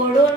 করুণ